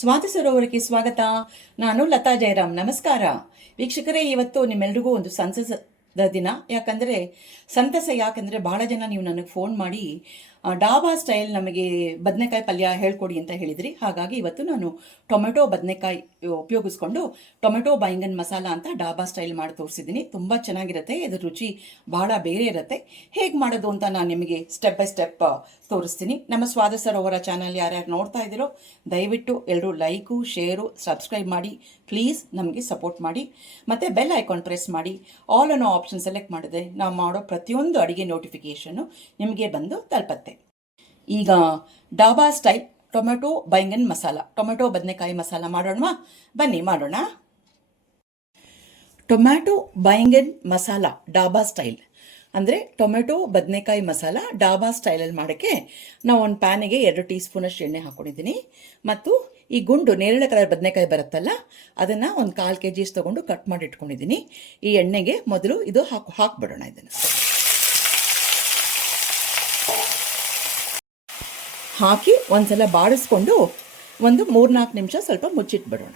ಸ್ವಾತಿ ಸರೋವರಕ್ಕೆ ಸ್ವಾಗತ. ನಾನು ಲತಾ ಜಯರಾಮ್. ನಮಸ್ಕಾರ. ವೀಕ್ಷಕರೇ ಇವತ್ತು ನಿಮ್ಮೆಲ್ರಿಗೂ ಒಂದು ಸಂತಸದ ದಿನ. ಯಾಕಂದರೆ ಸಂತಸ ಯಾಕಂದರೆ ಭಾಳ ಜನ ನೀವು ನನಗೆ ಫೋನ್ ಮಾಡಿ ಡಾಬಾ ಸ್ಟೈಲ್ ನಮಗೆ ಬದನೆಕಾಯಿ ಪಲ್ಯ ಹೇಳ್ಕೊಡಿ ಅಂತ ಹೇಳಿದ್ರಿ. ಹಾಗಾಗಿ ಇವತ್ತು ನಾನು ಟೊಮೆಟೊ ಬದನೆಕಾಯಿ ಉಪಯೋಗಿಸ್ಕೊಂಡು ಟೊಮೆಟೊ ಬೈಂಗನ್ ಮಸಾಲ ಅಂತ ಡಾಬಾ ಸ್ಟೈಲ್ ಮಾಡಿ ತೋರಿಸಿದ್ದೀನಿ. ತುಂಬ ಚೆನ್ನಾಗಿರುತ್ತೆ, ಇದ್ರ ರುಚಿ ಬಹಳ ಬೇರೆ ಇರುತ್ತೆ. ಹೇಗೆ ಮಾಡೋದು ಅಂತ ನಾನು ನಿಮಗೆ ಸ್ಟೆಪ್ ಬೈ ಸ್ಟೆಪ್ ತೋರಿಸ್ತೀನಿ. ನಮ್ಮ ಸ್ವಾದ ಸರೋವರ ಚಾನಲ್ ಯಾರ್ಯಾರು ನೋಡ್ತಾ ಇದ್ದೀರೋ, ದಯವಿಟ್ಟು ಎಲ್ಲರೂ ಲೈಕು, ಶೇರು ಸಬ್ಸ್ಕ್ರೈಬ್ ಮಾಡಿ. ಪ್ಲೀಸ್ ನಮಗೆ ಸಪೋರ್ಟ್ ಮಾಡಿ. ಮತ್ತು ಬೆಲ್ ಐಕಾನ್ ಪ್ರೆಸ್ ಮಾಡಿ. ಆಲ್ ಅನ್ನೋ ಆಪ್ಷನ್ ಸೆಲೆಕ್ಟ್ ಮಾಡಿದ್ರೆ ನಾವು ಮಾಡೋ ಪ್ರತಿಯೊಂದು ಅಡುಗೆ ನೋಟಿಫಿಕೇಷನ್ನು ನಿಮಗೆ ಬಂದು ತಲುಪತ್ತೆ. ಈಗ dhaba style tomato baingan masala tomato, ಬದನೆಕಾಯಿ ಮಸಾಲ ಮಾಡೋಣವಾ? ಬನ್ನಿ ಮಾಡೋಣ. ಟೊಮ್ಯಾಟೊ ಬೈಂಗನ್ ಮಸಾಲ ಡಾಬಾ ಸ್ಟೈಲ್ ಅಂದರೆ ಟೊಮೆಟೊ, ಬದನೆಕಾಯಿ ಮಸಾಲ, ಡಾಬಾ ಸ್ಟೈಲಲ್ಲಿ ಮಾಡೋಕ್ಕೆ ನಾವು ಒಂದು ಪ್ಯಾನಿಗೆ ಎರಡು ಟೀ ಸ್ಪೂನಷ್ಟು ಎಣ್ಣೆ ಹಾಕ್ಕೊಂಡಿದ್ದೀನಿ ಮತ್ತು ಈ ಗುಂಡು ನೇರಳೆ ಕಲರ್ ಬದನೆಕಾಯಿ ಬರುತ್ತಲ್ಲ, ಅದನ್ನು ಒಂದು ಕಾಲು ಕೆ ಜಿಸ್ ತೊಗೊಂಡು ಕಟ್ ಮಾಡಿ ಇಟ್ಕೊಂಡಿದ್ದೀನಿ. ಈ ಎಣ್ಣೆಗೆ ಮೊದಲು ಇದು ಹಾಕು, ಹಾಕ್ಬಿಡೋಣ ಇದನ್ನು. ಹಾಕಿ ಒಂದ್ಸಲ ಬಾಡಿಸ್ಕೊಂಡು ಒಂದು ಮೂರ್ನಾಲ್ಕು ನಿಮಿಷ ಸ್ವಲ್ಪ ಮುಚ್ಚಿಟ್ಬಿಡೋಣ.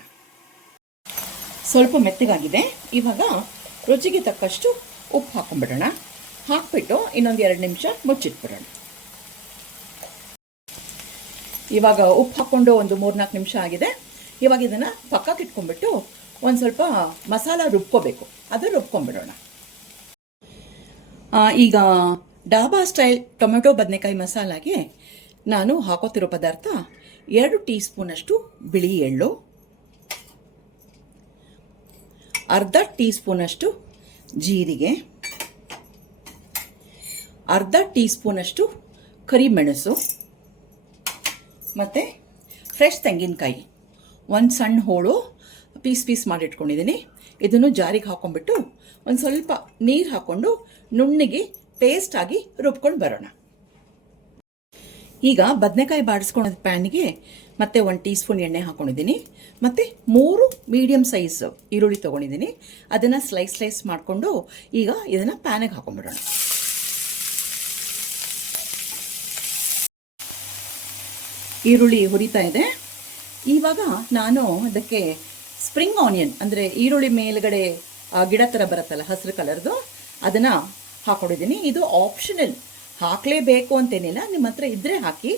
ಸ್ವಲ್ಪ ಮೆತ್ತಗಾಗಿದೆ. ಇವಾಗ ರುಚಿಗೆ ತಕ್ಕಷ್ಟು ಉಪ್ಪು ಹಾಕೊಂಡ್ಬಿಡೋಣ. ಹಾಕ್ಬಿಟ್ಟು ಇನ್ನೊಂದು ಎರಡು ನಿಮಿಷ ಮುಚ್ಚಿಟ್ಬಿಡೋಣ. ಇವಾಗ ಉಪ್ಪು ಹಾಕ್ಕೊಂಡು ಒಂದು ಮೂರ್ನಾಲ್ಕು ನಿಮಿಷ ಆಗಿದೆ. ಇವಾಗ ಇದನ್ನು ಪಕ್ಕಕ್ಕೆ ಇಟ್ಕೊಂಡ್ಬಿಟ್ಟು ಒಂದು ಸ್ವಲ್ಪ ಮಸಾಲ ರುಬ್ಕೋಬೇಕು. ಅದು ರುಬ್ಕೊಂಡ್ಬಿಡೋಣ. ಈಗ ಡಾಬಾ ಸ್ಟೈಲ್ ಟೊಮೆಟೊ ಬದನೆಕಾಯಿ ಮಸಾಲಾಗೆ ನಾನು ಹಾಕೋತಿರೋ ಪದಾರ್ಥ ಎರಡು ಟೀ ಸ್ಪೂನಷ್ಟು ಬಿಳಿ ಎಳ್ಳು, ಅರ್ಧ ಟೀ ಸ್ಪೂನಷ್ಟು ಜೀರಿಗೆ ಅರ್ಧ ಟೀ ಸ್ಪೂನಷ್ಟು ಕರಿಮೆಣಸು ಮತ್ತು ಫ್ರೆಶ್ ತೆಂಗಿನಕಾಯಿ. ಒಂದು ಸಣ್ಣ ಹೋಳು ಪೀಸ್ ಪೀಸ್ ಮಾಡಿಟ್ಕೊಂಡಿದ್ದೀನಿ ಇದನ್ನು ಜಾರಿಗೆ ಹಾಕೊಂಡ್ಬಿಟ್ಟು ಒಂದು ಸ್ವಲ್ಪ ನೀರು ಹಾಕ್ಕೊಂಡು ನುಣ್ಣಿಗೆ ಆಗಿ ರುಬ್ಕೊಂಡು ಬರೋಣ. ಈಗ ಬದನೆಕಾಯಿ ಬಾಡಿಸ್ಕೊಳೋದು ಪ್ಯಾನಿಗೆ ಮತ್ತೆ ಒಂದು ಟೀ ಸ್ಪೂನ್ ಎಣ್ಣೆ ಹಾಕ್ಕೊಂಡಿದ್ದೀನಿ ಮತ್ತು ಮೂರು ಮೀಡಿಯಮ್ ಸೈಜ್ ಈರುಳ್ಳಿ ತೊಗೊಂಡಿದ್ದೀನಿ. ಅದನ್ನು ಸ್ಲೈಸ್ ಸ್ಲೈಸ್ ಮಾಡಿಕೊಂಡು ಈಗ ಇದನ್ನು ಪ್ಯಾನಿಗೆ ಹಾಕೊಂಡ್ಬಿಡೋಣ. ಈರುಳ್ಳಿ ಹುರಿತಾ ಇದೆ. ಇವಾಗ ನಾನು ಅದಕ್ಕೆ ಸ್ಪ್ರಿಂಗ್ ಆನಿಯನ್ ಅಂದರೆ ಈರುಳ್ಳಿ ಮೇಲುಗಡೆ ಗಿಡ ಥರ ಬರುತ್ತಲ್ಲ ಹಸಿರು ಕಲರ್ದು ಅದನ್ನು ಹಾಕೊಂಡಿದ್ದೀನಿ. ಇದು ಆಪ್ಷನಲ್ ಹಾಕಲೇಬೇಕು ಅಂತೇನಿಲ್ಲ. ನಿಮ್ಮ ಹತ್ರ ಇದ್ದರೆ ಹಾಕಿ.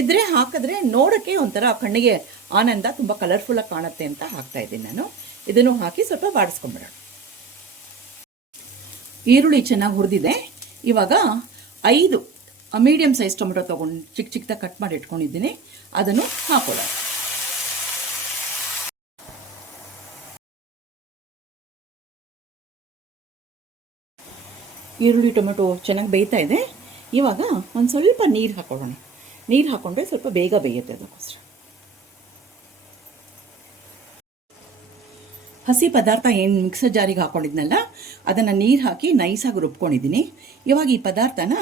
ಇದ್ದರೆ ಹಾಕಿದ್ರೆ ನೋಡೋಕ್ಕೆ ಒಂಥರ ಕಣ್ಣಿಗೆ ಆನಂದ, ತುಂಬ ಕಲರ್ಫುಲ್ಲಾಗಿ ಕಾಣುತ್ತೆ ಅಂತ ಹಾಕ್ತಾ ಇದ್ದೀನಿ ನಾನು. ಇದನ್ನು ಹಾಕಿ ಸ್ವಲ್ಪ ಬಾಡಿಸ್ಕೊಂಬಿಡೋಣ ಈರುಳ್ಳಿ ಚೆನ್ನಾಗಿ ಹುರಿದಿದೆ. ಇವಾಗ ಐದು ಮೀಡಿಯಮ್ ಸೈಜ್ ಟೊಮೆಟೊ ತೊಗೊಂಡು ಚಿಕ್ಕ ಚಿಕ್ಕದ ಕಟ್ ಮಾಡಿ ಇಟ್ಕೊಂಡಿದ್ದೀನಿ. ಅದನ್ನು ಹಾಕೊಳ್ಳೋಣ. ಈರುಳ್ಳಿ, ಟೊಮೆಟೊ ಚೆನ್ನಾಗಿ ಬೇಯ್ತಾ ಇದೆ. ಇವಾಗ ಒಂದು ಸ್ವಲ್ಪ ನೀರು ಹಾಕೊಳ್ಳೋಣ. ನೀರು ಹಾಕೊಂಡ್ರೆ ಸ್ವಲ್ಪ ಬೇಗ ಬೇಯುತ್ತೆ ಅದಕ್ಕೋಸ್ಕರ. ಹಸಿ ಪದಾರ್ಥ ಏನು ಮಿಕ್ಸರ್ ಜಾರಿಗೆ ಹಾಕೊಂಡಿದ್ನಲ್ಲ, ಅದನ್ನು ನೀರು ಹಾಕಿ ನೈಸಾಗಿ ರುಬ್ಕೊಂಡಿದ್ದೀನಿ. ಇವಾಗ ಈ ಪದಾರ್ಥನ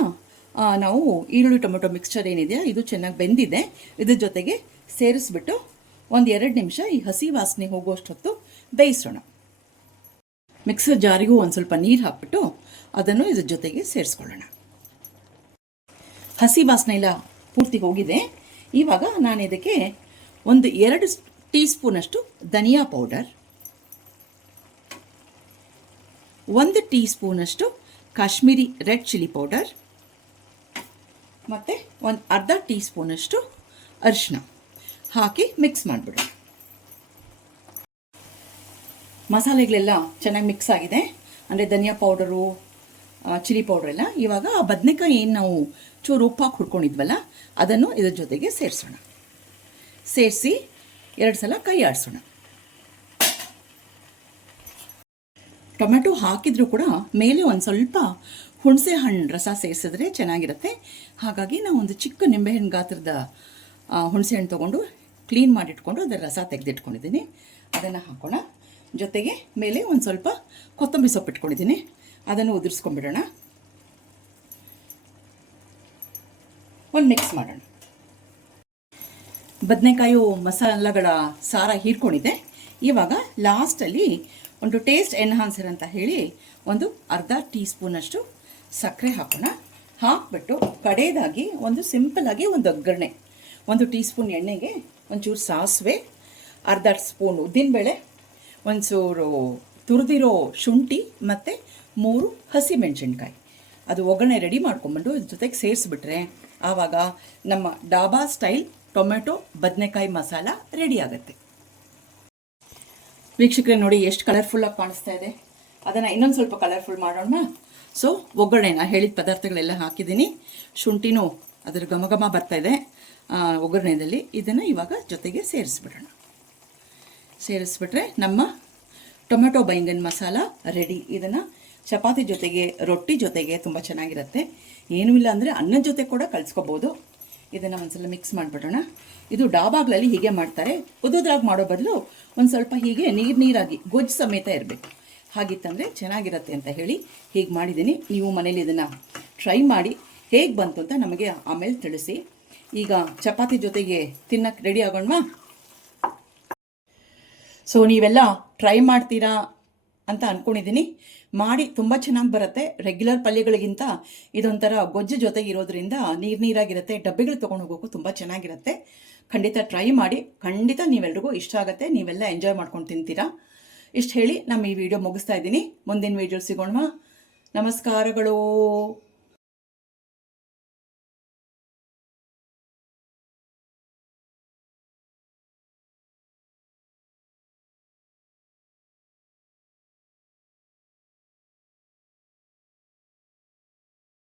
ನಾವು ಈರುಳ್ಳಿ ಟೊಮೆಟೊ ಮಿಕ್ಸ್ಚರ್ ಏನಿದೆಯಾ ಇದು ಚೆನ್ನಾಗಿ ಬೆಂದಿದೆ. ಇದ್ರ ಜೊತೆಗೆ ಸೇರಿಸ್ಬಿಟ್ಟು ಒಂದು ಎರಡು ನಿಮಿಷ ಈ ಹಸಿ ವಾಸನೆ ಹೋಗುವಷ್ಟೊತ್ತು ಬೇಯಿಸೋಣ. ಮಿಕ್ಸರ್ ಜಾರಿಗೂ ಒಂದು ಸ್ವಲ್ಪ ನೀರು ಹಾಕ್ಬಿಟ್ಟು ಅದನ್ನು ಇದ್ರ ಜೊತೆಗೆ ಸೇರಿಸ್ಕೊಳ್ಳೋಣ. ಹಸಿ ವಾಸನೆ ಎಲ್ಲ ಪೂರ್ತಿ ಹೋಗಿದೆ. ಇವಾಗ ನಾನು ಇದಕ್ಕೆ ಒಂದು ಎರಡು ಟೀ ಸ್ಪೂನಷ್ಟು ಧನಿಯಾ ಪೌಡರ್, ಒಂದು ಟೀ ಸ್ಪೂನಷ್ಟು ಕಾಶ್ಮೀರಿ ರೆಡ್ ಚಿಲ್ಲಿ ಪೌಡರ್ ಮತ್ತು ಒಂದು ಅರ್ಧ ಟೀ ಸ್ಪೂನಷ್ಟು ಅರಿಶಿನ ಹಾಕಿ ಮಿಕ್ಸ್ ಮಾಡಿಬಿಡೋಣ. ಮಸಾಲೆಗಳೆಲ್ಲ ಚೆನ್ನಾಗಿ ಮಿಕ್ಸ್ ಆಗಿದೆ. ಅಂದರೆ ಧನಿಯಾ ಪೌಡರು ಚಿಲ್ಲಿ ಪೌಡರ್ ಎಲ್ಲ. ಇವಾಗ ಆ ಬದನೆಕಾಯಿ ಏನು ನಾವು ಚೂರು ಉಪ್ಪು ಹಾಕಿ ಹುಡ್ಕೊಂಡಿದ್ವಲ್ಲ ಅದನ್ನು ಇದ್ರ ಜೊತೆಗೆ ಸೇರಿಸೋಣ. ಸೇರಿಸಿ ಎರಡು ಸಲ ಕೈ ಆಡಿಸೋಣ. ಟೊಮೆಟೊ ಹಾಕಿದರೂ ಕೂಡ ಮೇಲೆ ಒಂದು ಸ್ವಲ್ಪ ಹುಣಸೆ ಹಣ್ಣು ರಸ ಸೇರಿಸಿದ್ರೆ ಚೆನ್ನಾಗಿರುತ್ತೆ. ಹಾಗಾಗಿ ನಾವು ಒಂದು ಚಿಕ್ಕ ನಿಂಬೆಹಣ್ಣು ಗಾತ್ರದ ಹುಣಸೆ ಹಣ್ಣು ತೊಗೊಂಡು ಕ್ಲೀನ್ ಮಾಡಿಟ್ಕೊಂಡು ಅದರ ರಸ ತೆಗೆದಿಟ್ಕೊಂಡಿದ್ದೀನಿ. ಅದನ್ನು ಹಾಕೋಣ. ಜೊತೆಗೆ ಮೇಲೆ ಒಂದು ಸ್ವಲ್ಪ ಕೊತ್ತಂಬರಿ ಸೊಪ್ಪು ಇಟ್ಕೊಂಡಿದ್ದೀನಿ. ಅದನ್ನು ಉದುರಿಸ್ಕೊಂಡ್ಬಿಡೋಣ. ಒಂದು ಮಿಕ್ಸ್ ಮಾಡೋಣ. ಬದನೆಕಾಯು ಮಸಾಲಗಳ ಸಾರ ಹೀರ್ಕೊಂಡಿದೆ. ಇವಾಗ ಲಾಸ್ಟಲ್ಲಿ ಒಂದು ಟೇಸ್ಟ್ ಎನ್ಹಾನ್ಸರ್ ಅಂತ ಹೇಳಿ ಒಂದು ಅರ್ಧ ಟೀ ಸ್ಪೂನಷ್ಟು ಸಕ್ಕರೆ ಹಾಕೋಣ. ಹಾಕ್ಬಿಟ್ಟು ಕಡೆಯದಾಗಿ ಒಂದು ಸಿಂಪಲಾಗಿ ಒಂದು ಒಗ್ಗರಣೆ. ಒಂದು ಟೀ ಸ್ಪೂನ್ ಎಣ್ಣೆಗೆ ಒಂಚೂರು ಸಾಸಿವೆ, ಅರ್ಧ ಸ್ಪೂನ್ ಉದ್ದಿನಬೇಳೆ ಒಂದು ಚೂರು ತುರಿದಿರೋ ಶುಂಠಿ ಮತ್ತು ಮೂರು ಹಸಿ ಮೆಣಸಿನ್ಕಾಯಿ ಅದು ಒಗ್ಗರಣೆ ರೆಡಿ ಮಾಡ್ಕೊಂಬಂಡು ಜೊತೆಗೆ ಸೇರಿಸ್ಬಿಟ್ರೆ ಆವಾಗ ನಮ್ಮ ಡಾಬಾ ಸ್ಟೈಲ್ ಟೊಮೆಟೊ ಬದನೆಕಾಯಿ ಮಸಾಲ ರೆಡಿ ಆಗುತ್ತೆ. ವೀಕ್ಷಕರೇ ನೋಡಿ ಎಷ್ಟು ಕಲರ್ಫುಲ್ಲಾಗಿ ಕಾಣಿಸ್ತಾ ಇದೆ. ಅದನ್ನು ಇನ್ನೊಂದು ಸ್ವಲ್ಪ ಕಲರ್ಫುಲ್ ಮಾಡೋಣ. ಸೊ ಒಗ್ಗರಣೆನ ಹೇಳಿದ ಪದಾರ್ಥಗಳೆಲ್ಲ ಹಾಕಿದ್ದೀನಿ. ಶುಂಠಿನೂ ಅದರ ಘಮ ಘಮ ಬರ್ತಾ ಇದೆ ಒಗ್ಗರಣೆಯಲ್ಲಿ ಇದನ್ನು ಇವಾಗ ಜೊತೆಗೆ ಸೇರಿಸ್ಬಿಡೋಣ. ಸೇರಿಸ್ಬಿಟ್ರೆ ನಮ್ಮ ಟೊಮೆಟೊ ಬೈಂಗನ್ ಮಸಾಲ ರೆಡಿ. ಇದನ್ನು ಚಪಾತಿ ಜೊತೆಗೆ, ರೊಟ್ಟಿ ಜೊತೆಗೆ ತುಂಬ ಚೆನ್ನಾಗಿರುತ್ತೆ. ಏನೂ ಇಲ್ಲ ಅಂದರೆ ಅನ್ನದ ಜೊತೆ ಕೂಡ ಕಲಿಸ್ಕೋಬೋದು ಇದನ್ನು ಒಂದ್ಸಲ ಮಿಕ್ಸ್ ಮಾಡಿಬಿಡೋಣ. ಇದು ಡಾಬಾಗಳಲ್ಲಿ ಹೀಗೆ ಮಾಡ್ತಾರೆ. ಉದುದ್ರಾಗಿ ಮಾಡೋ ಬದಲು ಒಂದು ಸ್ವಲ್ಪ ಹೀಗೆ ನೀರು ನೀರಾಗಿ, ಗೊಜ್ಜು ಸಮೇತ ಇರಬೇಕು. ಹಾಗಿತ್ತಂದರೆ ಚೆನ್ನಾಗಿರುತ್ತೆ ಅಂತ ಹೇಳಿ ಹೀಗೆ ಮಾಡಿದ್ದೀನಿ. ನೀವು ಮನೇಲಿ ಇದನ್ನು ಟ್ರೈ ಮಾಡಿ ಹೇಗೆ ಬಂತು ಅಂತ ನಮಗೆ ಆಮೇಲೆ ತಿಳಿಸಿ. ಈಗ ಚಪಾತಿ ಜೊತೆಗೆ ತಿನ್ನಕ್ಕೆ ರೆಡಿ ಆಗೋಣವಾ? ಸೊ ನೀವೆಲ್ಲ ಟ್ರೈ ಮಾಡ್ತೀರಾ ಅಂತ ಅಂದ್ಕೊಂಡಿದ್ದೀನಿ ಮಾಡಿ ತುಂಬ ಚೆನ್ನಾಗಿ ಬರುತ್ತೆ. ರೆಗ್ಯುಲರ್ ಪಲ್ಯಗಳಿಗಿಂತ ಇದೊಂಥರ ಗೊಜ್ಜು ಜೊತೆಗೆ ಇರೋದ್ರಿಂದ ನೀರು ನೀರಾಗಿರುತ್ತೆ. ಡಬ್ಬಿಗಳು ತೊಗೊಂಡು ಹೋಗೋಕ್ಕೂ ತುಂಬ ಚೆನ್ನಾಗಿರುತ್ತೆ. ಖಂಡಿತ ಟ್ರೈ ಮಾಡಿ. ಖಂಡಿತ ನೀವೆಲ್ರಿಗೂ ಇಷ್ಟ ಆಗುತ್ತೆ. ನೀವೆಲ್ಲ ಎಂಜಾಯ್ ಮಾಡ್ಕೊಂಡು ತಿಂತೀರಾ. ಇಷ್ಟು ಹೇಳಿ ನಮ್ಮ ಈ ವಿಡಿಯೋ ಮುಗಿಸ್ತಾ ಇದ್ದೀನಿ. ಮುಂದಿನ ವಿಡಿಯೋ ಸಿಗೋಣ ನಮಸ್ಕಾರಗಳು.